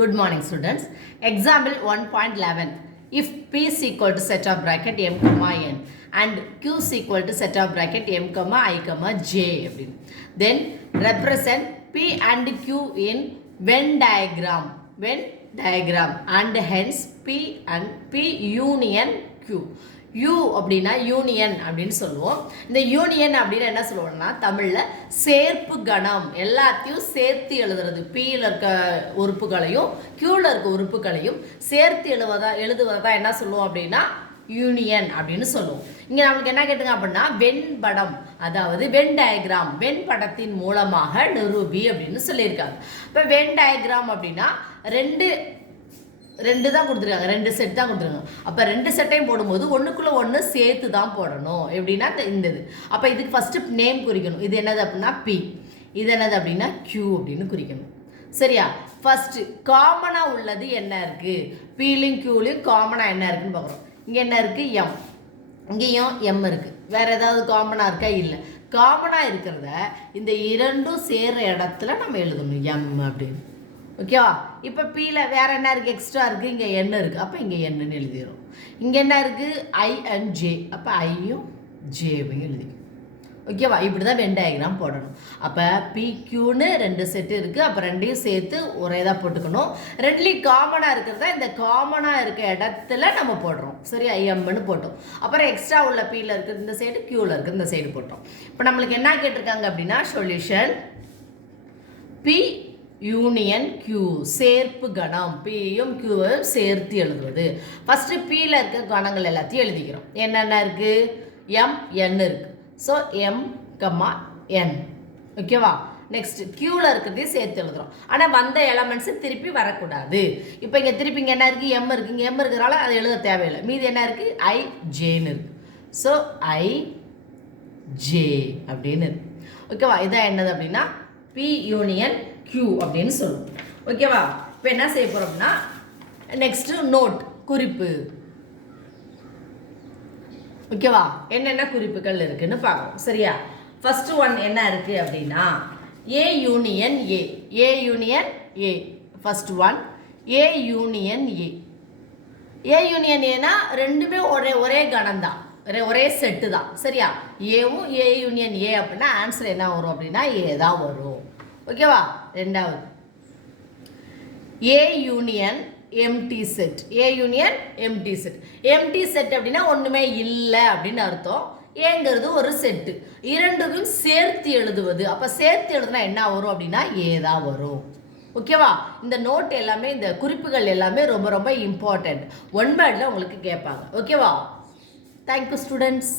Good morning, students. Example 1.11. If P is equal to set of bracket M, N and Q is equal to set of bracket M, I, J. Then represent P and Q in Venn diagram. And hence P union Q. U அப்படினா union அப்படினு சொல்லுவோம். இந்த union அப்படினா என்ன சொல்லுவோம்னா தமிழ்ல சேர்ப்பு கணம் எல்லாத்தையும் சேர்த்து எழுதுறது. P ல இருக்க உறுப்புகளையும் Q ல இருக்க உறுப்புகளையும் சேர்த்து எழுதுவதா என்ன சொல்லுவோம் அப்படினா யூனியன் அப்படினு சொல்லுவோம். இங்க நமக்கு என்ன கேட்டுங்க அப்படினா வென் படம் அதாவது வென் டயகிராம் வென் படத்தின் மூலமாக நிரூபி அப்படினு சொல்லியிருக்காங்க. இப்போ வென் டயகிராம் அப்படினா ரெண்டு தான் கொடுத்துருக்காங்க, ரெண்டு செட் தான் கொடுத்துருக்காங்க. அப்போ ரெண்டு செட்டையும் போடும்போது ஒன்றுக்குள்ளே ஒன்று சேர்த்து தான் போடணும். எப்படின்னா இந்த இது அப்போ இதுக்கு ஃபஸ்ட்டு நேம் குறிக்கணும். இது என்னது அப்படின்னா பி, இது என்னது அப்படின்னா கியூ அப்படின்னு குறிக்கணும். சரியா? ஃபஸ்ட்டு காமனாக உள்ளது என்ன இருக்குது, பிலையும் கியூலையும் காமனாக என்ன இருக்குதுன்னு பார்க்குறோம். இங்கே என்ன இருக்குது எம், இங்கேயும் எம் இருக்குது. வேறு ஏதாவது காமனாக இருக்கா? இல்லை. காமனாக இருக்கிறத இந்த இரண்டும் சேர்கிற இடத்துல நம்ம எழுதணும் எம் அப்படின்னு. ஓகேவா? இப்போ பியில் வேறு என்ன இருக்குது, எக்ஸ்ட்ரா இருக்குது, இங்கே என் இருக்குது. அப்போ இங்கே என்னன்னு எழுதிடும். இங்கே என்ன இருக்குது ஐ அண்ட் ஜே, அப்போ ஐயும் ஜேவையும் எழுதிக்கும். ஓகேவா? இப்படி தான் வென் டயக்ராம் போடணும். அப்போ பிக்யூன்னு ரெண்டு செட்டு இருக்குது. அப்போ ரெண்டையும் சேர்த்து ஒரே தான் போட்டுக்கணும். ரெண்டுலேயும் காமனாக இருக்கிறதா இந்த காமனாக இருக்க இடத்துல நம்ம போடுறோம். சரி, ஐஎம்னு போட்டோம். அப்புறம் எக்ஸ்ட்ரா உள்ள பியில் இருக்குது இந்த சைடு, கியூவில் இருக்குது இந்த சைடு போட்டோம். இப்போ நம்மளுக்கு என்ன கேட்டிருக்காங்க அப்படின்னா சொல்யூஷன் பி யூனியன் கியூ சேர்ப்பு கணம் பியும் கியூவையும் சேர்த்து எழுதுவது. ஃபஸ்ட்டு பியில் இருக்க கணங்கள் எல்லாத்தையும் எழுதிக்கிறோம். என்னென்ன இருக்குது எம் என் இருக்குது. So M N. ஓகேவா? நெக்ஸ்ட் கியூவில் இருக்கிறதையும் சேர்த்து எழுதுகிறோம். ஆனால் வந்த எலமெண்ட்ஸு திருப்பி வரக்கூடாது. இப்போ இங்கே திருப்பி இங்கே என்ன இருக்குது எம் இருக்குது. இங்கே எம் இருக்கிறனால அது எழுத தேவையில்லை. மீதி என்ன இருக்குது ஐ ஜேன்னு இருக்குது. ஸோ ஐ ஜே அப்படின்னு இருக்கு. ஓகேவா? இதான் என்னது அப்படின்னா பி யூனியன் Q அப்படின்னு சொல்லுவோம். ஓகேவா? இப்போ என்ன செய்ய போகிறோம்னா நெக்ஸ்ட்டு நோட் குறிப்பு. ஓகேவா? என்னென்ன குறிப்புகள் இருக்குன்னு பார்க்கணும். சரியா? ஃபஸ்ட்டு ஒன் என்ன இருக்குது அப்படின்னா A union A. A union A first one. A union A. A union ஏனா ரெண்டுமே ஒரே கணம் தான், ஒரே செட்டு தான். சரியா? ஏவும் ஏ யூனியன் ஏ அப்படின்னா ஆன்சர் என்ன வரும் அப்படின்னா ஏ தான் வரும். ஓகேவா? ரெண்டாவது a union empty set. A union empty set. Empty set அப்படின்னா ஒன்றுமே இல்லை அப்படின்னு அர்த்தம். ஏங்கிறது ஒரு செட்டு, இரண்டுக்கும் சேர்த்து எழுதுவது. அப்போ சேர்த்து எழுதுனா என்ன வரும் அப்படின்னா ஏ தான் வரும். ஓகேவா? இந்த நோட் எல்லாமே இந்த குறிப்புகள் எல்லாமே ரொம்ப ரொம்ப இம்பார்ட்டண்ட். ஒன் வேர்டில் உங்களுக்கு கேட்பாங்க. ஓகேவா? Thank you students.